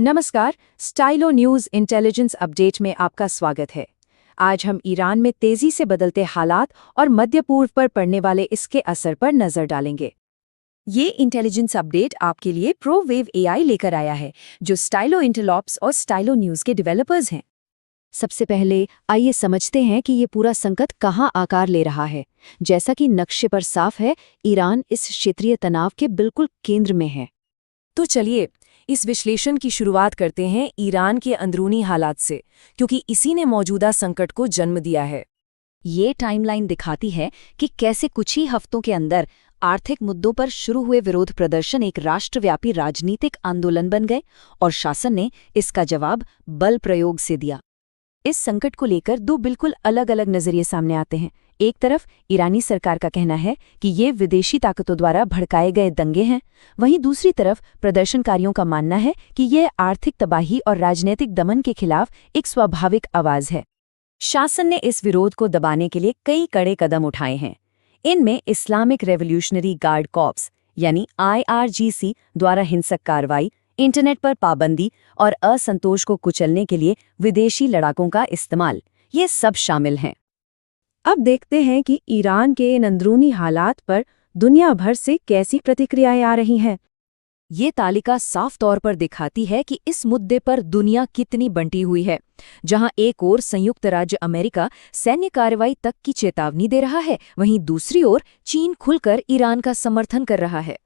नमस्कार, Stylo news intelligence update में आपका स्वागत है। आज हम ईरान में तेजी से बदलते हालात और मध्य पूर्व पर पड़ने वाले इसके असर पर नजर डालेंगे। ये इंटेलिजेंस अपडेट आपके लिए प्रोवेव एआई लेकर आया है, जो स्टाइलो इंटेलॉप्स और स्टाइलो न्यूज़ के डेवलपर्स हैं। सबसे पहले आइए समझते हैं कि ये पूरा संकट कहाँ आकार ले रहा है। जैसा कि नक्शे पर साफ है, ईरान इस क्षेत्रीय तनाव के बिल्कुल केंद्र में है। तो चलिए इस विश्लेषण की शुरुआत करते हैं ईरान के अंदरूनी हालात से, क्योंकि इसी ने मौजूदा संकट को जन्म दिया है। ये टाइमलाइन दिखाती है कि कैसे कुछ ही हफ्तों के अंदर आर्थिक मुद्दों पर शुरू हुए विरोध प्रदर्शन एक राष्ट्रव्यापी राजनीतिक आंदोलन बन गए और शासन ने इसका जवाब बल प्रयोग से दिया। इस संकट को लेकर दो बिल्कुल अलग अलग नजरिए सामने आते हैं। एक तरफ ईरानी सरकार का कहना है कि ये विदेशी ताकतों द्वारा भड़काए गए दंगे हैं, वहीं दूसरी तरफ प्रदर्शनकारियों का मानना है कि यह आर्थिक तबाही और राजनीतिक दमन के खिलाफ एक स्वाभाविक आवाज है। शासन ने इस विरोध को दबाने के लिए कई कड़े कदम उठाए हैं। इनमें इस्लामिक रेवोल्यूशनरी गार्ड कॉर्प्स यानी IRGC द्वारा हिंसक कार्रवाई, इंटरनेट पर पाबंदी और असंतोष को कुचलने के लिए विदेशी लड़ाकों का इस्तेमाल, ये सब शामिल हैं। अब देखते हैं कि ईरान के इन अंदरूनी हालात पर दुनिया भर से कैसी प्रतिक्रियाएं आ रही हैं। ये तालिका साफ तौर पर दिखाती है कि इस मुद्दे पर दुनिया कितनी बंटी हुई है। जहां एक ओर संयुक्त राज्य अमेरिका सैन्य कार्रवाई तक की चेतावनी दे रहा है, वहीं दूसरी ओर चीन खुलकर ईरान का समर्थन कर रहा है।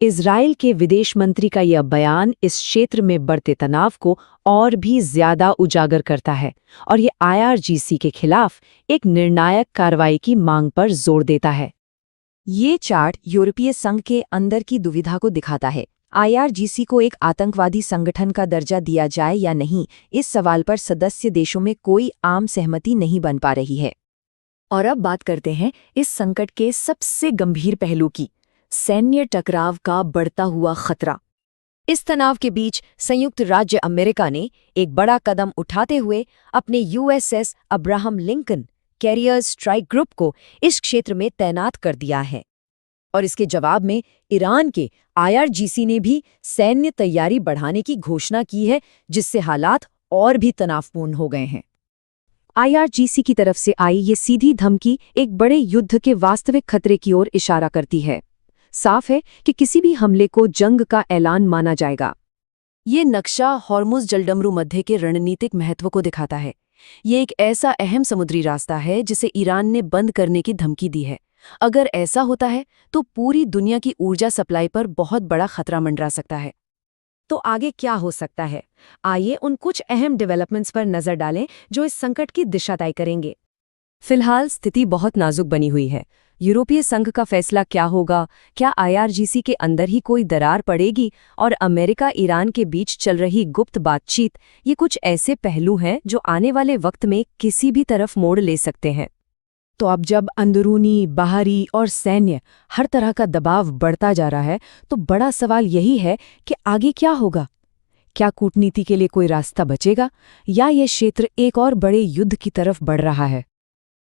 इजराइल के विदेश मंत्री का यह बयान इस क्षेत्र में बढ़ते तनाव को और भी ज्यादा उजागर करता है और ये IRGC के खिलाफ एक निर्णायक कार्रवाई की मांग पर जोर देता है। ये चार्ट यूरोपीय संघ के अंदर की दुविधा को दिखाता है। IRGC को एक आतंकवादी संगठन का दर्जा दिया जाए या नहीं, इस सवाल पर सदस्य देशों में कोई आम सहमति नहीं बन पा रही है। और अब बात करते हैं इस संकट के सबसे गंभीर पहलू की, सैन्य टकराव का बढ़ता हुआ खतरा। इस तनाव के बीच संयुक्त राज्य अमेरिका ने एक बड़ा कदम उठाते हुए अपने USS Abraham Lincoln carrier strike group को इस क्षेत्र में तैनात कर दिया है। और इसके जवाब में ईरान के IRGC ने भी सैन्य तैयारी बढ़ाने की घोषणा की है, जिससे हालात और भी तनावपूर्ण हो गए हैं। IRGC की तरफ से आई ये सीधी धमकी एक बड़े युद्ध के वास्तविक खतरे की ओर इशारा करती है। साफ है कि किसी भी हमले को जंग का ऐलान माना जाएगा। ये नक्शा हॉर्मुज़ जलडमरू मध्य के रणनीतिक महत्व को दिखाता है। ये एक ऐसा अहम समुद्री रास्ता है जिसे ईरान ने बंद करने की धमकी दी है। अगर ऐसा होता है तो पूरी दुनिया की ऊर्जा सप्लाई पर बहुत बड़ा खतरा मंडरा सकता है। तो आगे क्या हो सकता है? आइए उन कुछ अहम डेवलपमेंट्स पर नजर डालें जो इस संकट की दिशा तय करेंगे। फिलहाल स्थिति बहुत नाजुक बनी हुई है। यूरोपीय संघ का फैसला क्या होगा? क्या IRGC के अंदर ही कोई दरार पड़ेगी? और अमेरिका ईरान के बीच चल रही गुप्त बातचीत, ये कुछ ऐसे पहलू हैं जो आने वाले वक्त में किसी भी तरफ मोड़ ले सकते हैं। तो अब जब अंदरूनी, बाहरी और सैन्य हर तरह का दबाव बढ़ता जा रहा है, तो बड़ा सवाल यही है कि आगे क्या होगा? क्या कूटनीति के लिए कोई रास्ता बचेगा या ये क्षेत्र एक और बड़े युद्ध की तरफ बढ़ रहा है?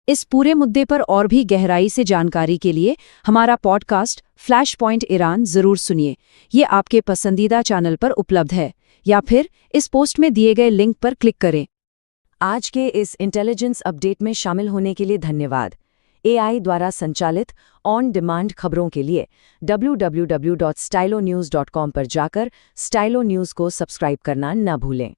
इस पूरे मुद्दे पर और भी गहराई से जानकारी के लिए हमारा पॉडकास्ट फ्लैश पॉइंट ईरान जरूर सुनिए। ये आपके पसंदीदा चैनल पर उपलब्ध है, या फिर इस पोस्ट में दिए गए लिंक पर क्लिक करें। आज के इस इंटेलिजेंस अपडेट में शामिल होने के लिए धन्यवाद। AI द्वारा संचालित ऑन डिमांड खबरों के लिए www.stylonews.com पर जाकर स्टाइलो न्यूज़ को सब्सक्राइब करना न भूलें।